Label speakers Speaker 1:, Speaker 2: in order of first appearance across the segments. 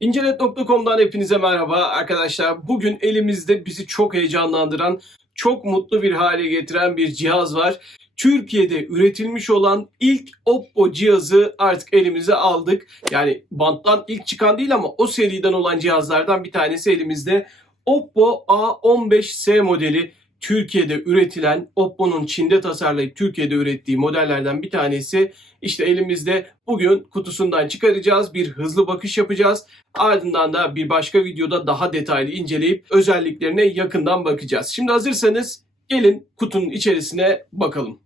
Speaker 1: İncenet.com'dan hepinize merhaba arkadaşlar. Bugün elimizde bizi çok heyecanlandıran, çok mutlu bir hale getiren bir cihaz var. Türkiye'de üretilmiş olan ilk Oppo cihazı artık elimize aldık. Yani banttan ilk çıkan değil ama o seriden olan cihazlardan bir tanesi elimizde. Oppo A15S modeli Türkiye'de üretilen, Oppo'nun Çin'de tasarlayıp Türkiye'de ürettiği modellerden bir tanesi. İşte elimizde bugün kutusundan çıkaracağız. Bir hızlı bakış yapacağız. Ardından da bir başka videoda daha detaylı inceleyip özelliklerine yakından bakacağız. Şimdi hazırsanız gelin kutunun içerisine bakalım.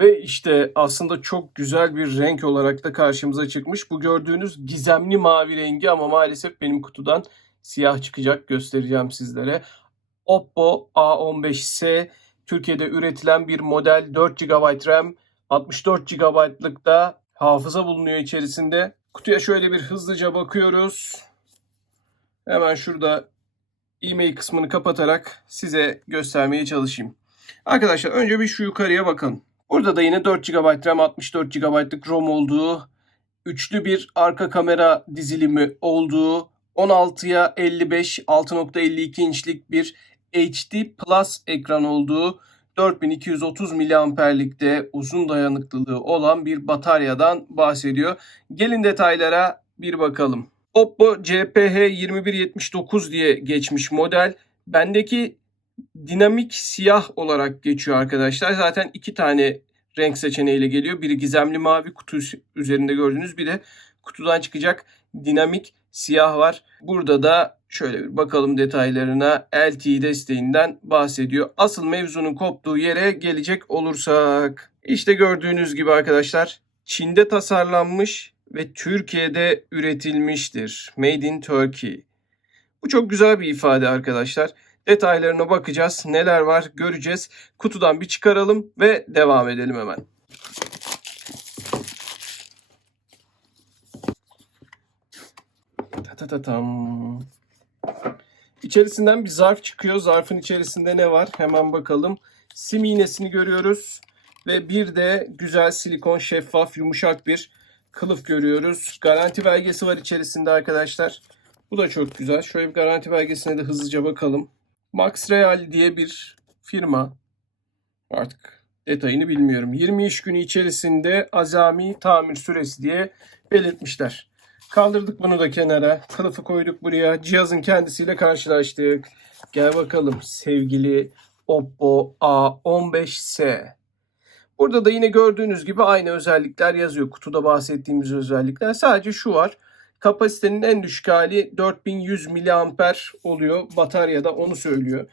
Speaker 1: Ve işte aslında çok güzel bir renk olarak da karşımıza çıkmış. Bu gördüğünüz gizemli mavi rengi ama maalesef benim kutudan siyah çıkacak. Göstereceğim sizlere. Oppo A15S Türkiye'de üretilen bir model 4 GB RAM, 64 GB'lık da hafıza bulunuyor içerisinde. Kutuya şöyle bir hızlıca bakıyoruz. Hemen şurada e-mail kısmını kapatarak size göstermeye çalışayım. Arkadaşlar önce bir şu yukarıya bakın. Burada da yine 4 GB RAM, 64 GB'lık ROM olduğu, üçlü bir arka kamera dizilimi olduğu, 16'ya 55 6.52 inçlik bir HD Plus ekran olduğu, 4230 miliamperlikte uzun dayanıklılığı olan bir bataryadan bahsediyor. Gelin detaylara bir bakalım. Oppo CPH 2179 diye geçmiş model. Bendeki dinamik siyah olarak geçiyor arkadaşlar. Zaten iki tane renk seçeneğiyle geliyor. Biri gizemli mavi kutu üzerinde gördüğünüz bir de kutudan çıkacak dinamik siyah var. Burada da şöyle bir bakalım detaylarına LTE desteğinden bahsediyor. Asıl mevzunun koptuğu yere gelecek olursak işte gördüğünüz gibi arkadaşlar Çin'de tasarlanmış ve Türkiye'de üretilmiştir. Made in Turkey. Bu çok güzel bir ifade arkadaşlar. Detaylarına bakacağız. Neler var göreceğiz. Kutudan bir çıkaralım ve devam edelim hemen. Ta ta ta tam. İçerisinden bir zarf çıkıyor. Zarfın içerisinde ne var? Hemen bakalım. Sim iğnesini görüyoruz. Ve bir de güzel silikon şeffaf yumuşak bir kılıf görüyoruz. Garanti belgesi var içerisinde arkadaşlar. Bu da çok güzel. Şöyle bir garanti belgesine de hızlıca bakalım. Max Real diye bir firma. Artık detayını bilmiyorum. 20 iş günü içerisinde azami tamir süresi diye belirtmişler. Kaldırdık bunu da kenara. Kılıfı koyduk buraya. Cihazın kendisiyle karşılaştık. Gel bakalım sevgili Oppo A15S. Burada da yine gördüğünüz gibi aynı özellikler yazıyor. Kutuda bahsettiğimiz özellikler. Sadece şu var. Kapasitenin en düşük hali 4100 mAh oluyor. Bataryada onu söylüyor.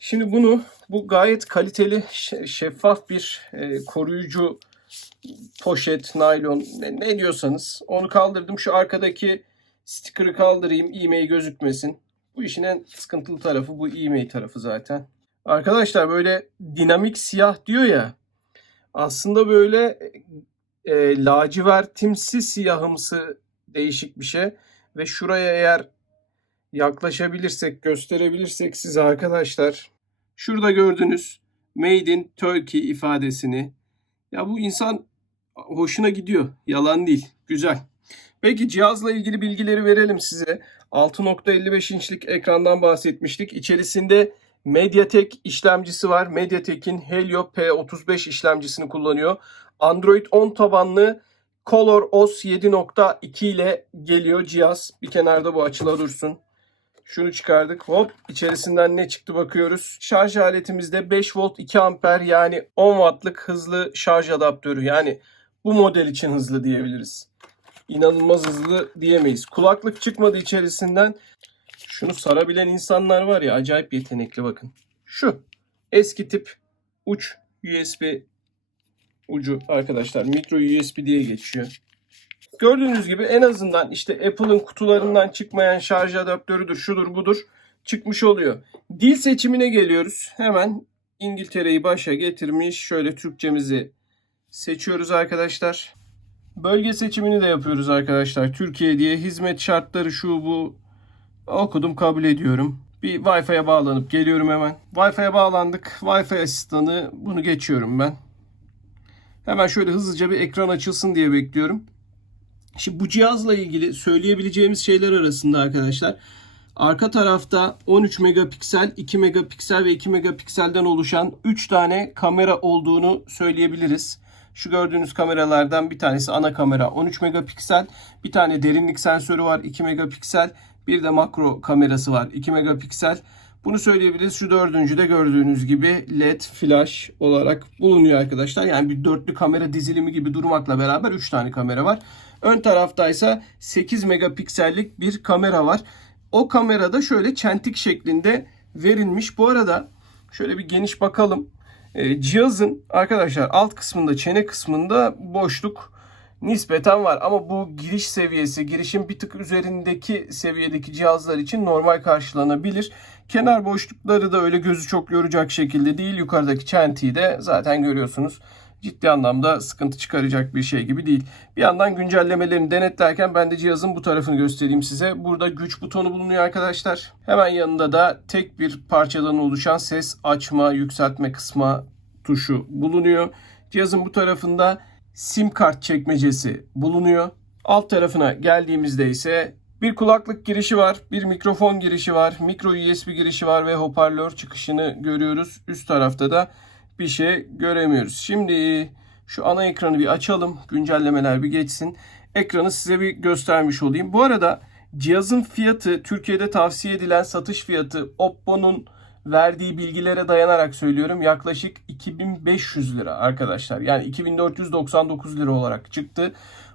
Speaker 1: Şimdi bunu bu gayet kaliteli şeffaf bir e, koruyucu poşet, naylon ne, ne diyorsanız onu kaldırdım. Şu arkadaki sticker'ı kaldırayım e-mail gözükmesin. Bu işin en sıkıntılı tarafı bu e-mail tarafı zaten. Arkadaşlar böyle dinamik siyah diyor ya aslında böyle e, lacivertimsi siyahımsı değişik bir şey. Ve şuraya eğer yaklaşabilirsek, gösterebilirsek size arkadaşlar. Şurada gördüğünüz Made in Turkey ifadesini. Ya bu insan hoşuna gidiyor. Yalan değil. Güzel. Peki cihazla ilgili bilgileri verelim size. 6.55 inçlik ekrandan bahsetmiştik. İçerisinde MediaTek işlemcisi var. MediaTek'in Helio P35 işlemcisini kullanıyor. Android 10 tabanlı Color OS 7.2 ile geliyor cihaz. Bir kenarda bu açıla dursun. Şunu çıkardık. Hop içerisinden ne çıktı bakıyoruz. Şarj aletimizde 5 volt 2 amper yani 10 wattlık hızlı şarj adaptörü. Yani bu model için hızlı diyebiliriz. İnanılmaz hızlı diyemeyiz. Kulaklık çıkmadı içerisinden. Şunu sarabilen insanlar var ya acayip yetenekli bakın. Şu eski tip uç USB ucu arkadaşlar. Micro USB diye geçiyor. Gördüğünüz gibi en azından işte Apple'ın kutularından çıkmayan şarj adaptörüdür, şudur budur çıkmış oluyor. Dil seçimine geliyoruz. Hemen İngiltere'yi başa getirmiş. Şöyle Türkçemizi seçiyoruz arkadaşlar. Bölge seçimini de yapıyoruz arkadaşlar. Türkiye diye hizmet şartları şu bu okudum kabul ediyorum. Bir Wi-Fi'ye bağlanıp geliyorum hemen. Wi-Fi'ye bağlandık. Wi-Fi asistanı bunu geçiyorum ben. Hemen şöyle hızlıca bir ekran açılsın diye bekliyorum. Şimdi bu cihazla ilgili söyleyebileceğimiz şeyler arasında arkadaşlar arka tarafta 13 megapiksel, 2 megapiksel ve 2 megapikselden oluşan 3 tane kamera olduğunu söyleyebiliriz. Şu gördüğünüz kameralardan bir tanesi ana kamera 13 megapiksel, bir tane derinlik sensörü var 2 megapiksel, bir de makro kamerası var 2 megapiksel. Bunu söyleyebiliriz. Şu dördüncü de gördüğünüz gibi LED flash olarak bulunuyor arkadaşlar. Yani bir dörtlü kamera dizilimi gibi durmakla beraber 3 tane kamera var. Ön taraftaysa 8 megapiksellik bir kamera var. O kamerada şöyle çentik şeklinde verilmiş. Bu arada şöyle bir geniş bakalım. Ee, cihazın arkadaşlar alt kısmında çene kısmında boşluk nispeten var. Ama bu giriş seviyesi, girişin bir tık üzerindeki seviyedeki cihazlar için normal karşılanabilir. Kenar boşlukları da öyle gözü çok yoracak şekilde değil. Yukarıdaki çentiyi de zaten görüyorsunuz ciddi anlamda sıkıntı çıkaracak bir şey gibi değil. Bir yandan güncellemelerini denetlerken ben de cihazın bu tarafını göstereyim size. Burada güç butonu bulunuyor arkadaşlar. Hemen yanında da tek bir parçadan oluşan ses açma, yükseltme, kısma tuşu bulunuyor. Cihazın bu tarafında sim kart çekmecesi bulunuyor. Alt tarafına geldiğimizde ise bir kulaklık girişi var, bir mikrofon girişi var, micro USB girişi var ve hoparlör çıkışını görüyoruz. Üst tarafta da bir şey göremiyoruz. Şimdi şu ana ekranı bir açalım. Güncellemeler bir geçsin. Ekranı size bir göstermiş olayım. Bu arada cihazın fiyatı Türkiye'de tavsiye edilen satış fiyatı Oppo'nun verdiği bilgilere dayanarak söylüyorum. Yaklaşık 2500 lira arkadaşlar. Yani 2499 lira olarak çıktı.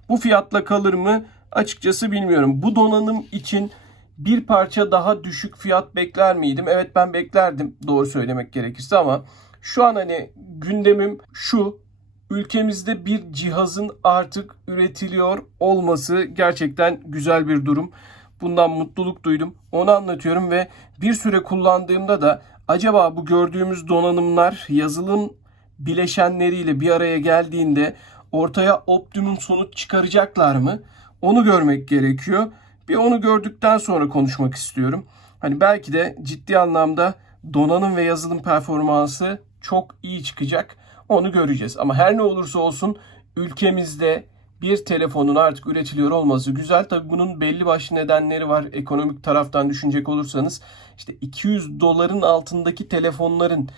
Speaker 1: Bu fiyatla kalır mı? Açıkçası bilmiyorum. Bu donanım için bir parça daha düşük fiyat bekler miydim? Evet ben beklerdim doğru söylemek gerekirse ama şu an hani gündemim şu. Ülkemizde bir cihazın artık üretiliyor olması gerçekten güzel bir durum. Bundan mutluluk duydum. Onu anlatıyorum ve bir süre kullandığımda da acaba bu gördüğümüz donanımlar yazılım bileşenleriyle bir araya geldiğinde ortaya optimum sonuç çıkaracaklar mı? Onu görmek gerekiyor. Bir onu gördükten sonra konuşmak istiyorum. Hani belki de ciddi anlamda donanım ve yazılım performansı çok iyi çıkacak. Onu göreceğiz. Ama her ne olursa olsun ülkemizde bir telefonun artık üretiliyor olması güzel. Tabi bunun belli başlı nedenleri var. Ekonomik taraftan düşünecek olursanız işte 200 doların altındaki telefonların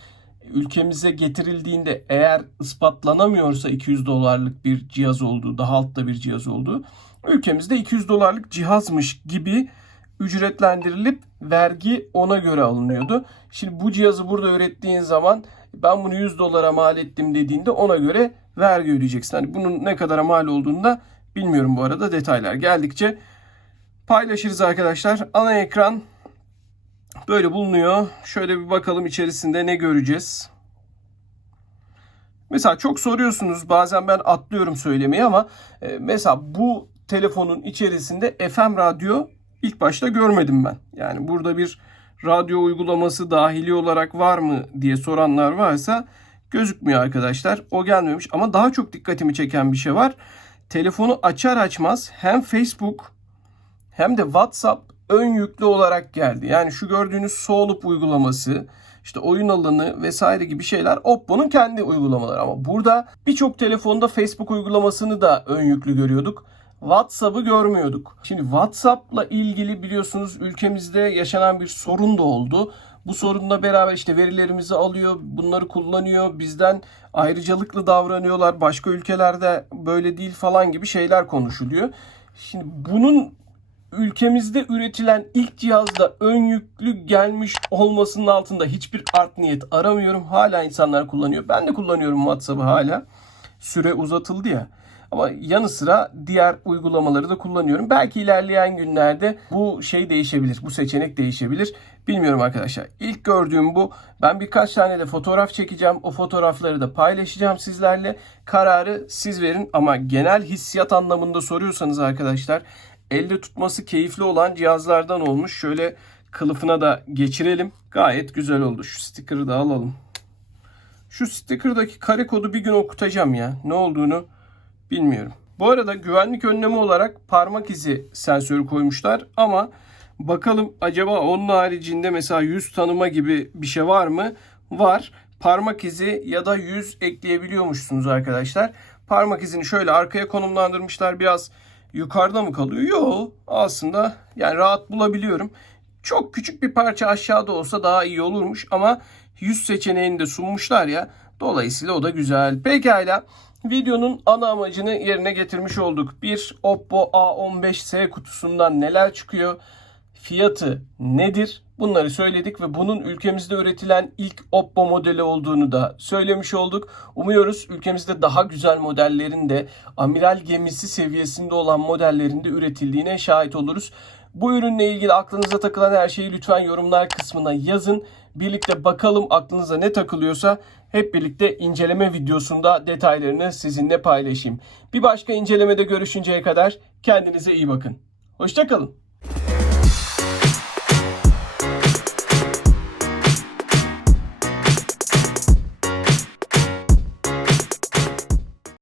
Speaker 1: ülkemize getirildiğinde eğer ispatlanamıyorsa 200 dolarlık bir cihaz olduğu, daha altta bir cihaz olduğu ülkemizde 200 dolarlık cihazmış gibi ücretlendirilip vergi ona göre alınıyordu. Şimdi bu cihazı burada ürettiğin zaman ben bunu 100 dolara mal ettim dediğinde ona göre vergi ödeyeceksin. Hani bunun ne kadar mal olduğunu da bilmiyorum bu arada detaylar geldikçe paylaşırız arkadaşlar. Ana ekran böyle bulunuyor. Şöyle bir bakalım içerisinde ne göreceğiz. Mesela çok soruyorsunuz bazen ben atlıyorum söylemeyi ama e, mesela bu telefonun içerisinde FM radyo ilk başta görmedim ben. Yani burada bir radyo uygulaması dahili olarak var mı diye soranlar varsa gözükmüyor arkadaşlar. O gelmemiş ama daha çok dikkatimi çeken bir şey var. Telefonu açar açmaz hem Facebook hem de WhatsApp ön yüklü olarak geldi. Yani şu gördüğünüz Soulup uygulaması, işte oyun alanı vesaire gibi şeyler Oppo'nun kendi uygulamaları. Ama burada birçok telefonda Facebook uygulamasını da ön yüklü görüyorduk. WhatsApp'ı görmüyorduk. Şimdi WhatsApp'la ilgili biliyorsunuz ülkemizde yaşanan bir sorun da oldu. Bu sorunla beraber işte verilerimizi alıyor, bunları kullanıyor, bizden ayrıcalıklı davranıyorlar. Başka ülkelerde böyle değil falan gibi şeyler konuşuluyor. Şimdi bunun ülkemizde üretilen ilk cihazda ön yüklü gelmiş olmasının altında hiçbir art niyet aramıyorum. Hala insanlar kullanıyor. Ben de kullanıyorum WhatsApp'ı hala. Süre uzatıldı ya. Ama yanı sıra diğer uygulamaları da kullanıyorum. Belki ilerleyen günlerde bu şey değişebilir. Bu seçenek değişebilir. Bilmiyorum arkadaşlar. İlk gördüğüm bu. Ben birkaç tane de fotoğraf çekeceğim. O fotoğrafları da paylaşacağım sizlerle. Kararı siz verin ama genel hissiyat anlamında soruyorsanız arkadaşlar elde tutması keyifli olan cihazlardan olmuş. Şöyle kılıfına da geçirelim. Gayet güzel oldu. Şu sticker'ı da alalım. Şu sticker'daki kare kodu bir gün okutacağım ya. Ne olduğunu bilmiyorum. Bu arada güvenlik önlemi olarak parmak izi sensörü koymuşlar ama bakalım acaba onun haricinde mesela yüz tanıma gibi bir şey var mı? Var. Parmak izi ya da yüz ekleyebiliyormuşsunuz arkadaşlar. Parmak izini şöyle arkaya konumlandırmışlar. Biraz yukarıda mı kalıyor? Yok. Aslında yani rahat bulabiliyorum. Çok küçük bir parça aşağıda olsa daha iyi olurmuş ama yüz seçeneğini de sunmuşlar ya. Dolayısıyla o da güzel. Pekala. Videonun ana amacını yerine getirmiş olduk. Bir Oppo A15s kutusundan neler çıkıyor? Fiyatı nedir? Bunları söyledik ve bunun ülkemizde üretilen ilk Oppo modeli olduğunu da söylemiş olduk. Umuyoruz ülkemizde daha güzel modellerin de amiral gemisi seviyesinde olan modellerin de üretildiğine şahit oluruz. Bu ürünle ilgili aklınıza takılan her şeyi lütfen yorumlar kısmına yazın. Birlikte bakalım aklınıza ne takılıyorsa hep birlikte inceleme videosunda detaylarını sizinle paylaşayım. Bir başka incelemede görüşünceye kadar kendinize iyi bakın. Hoşçakalın.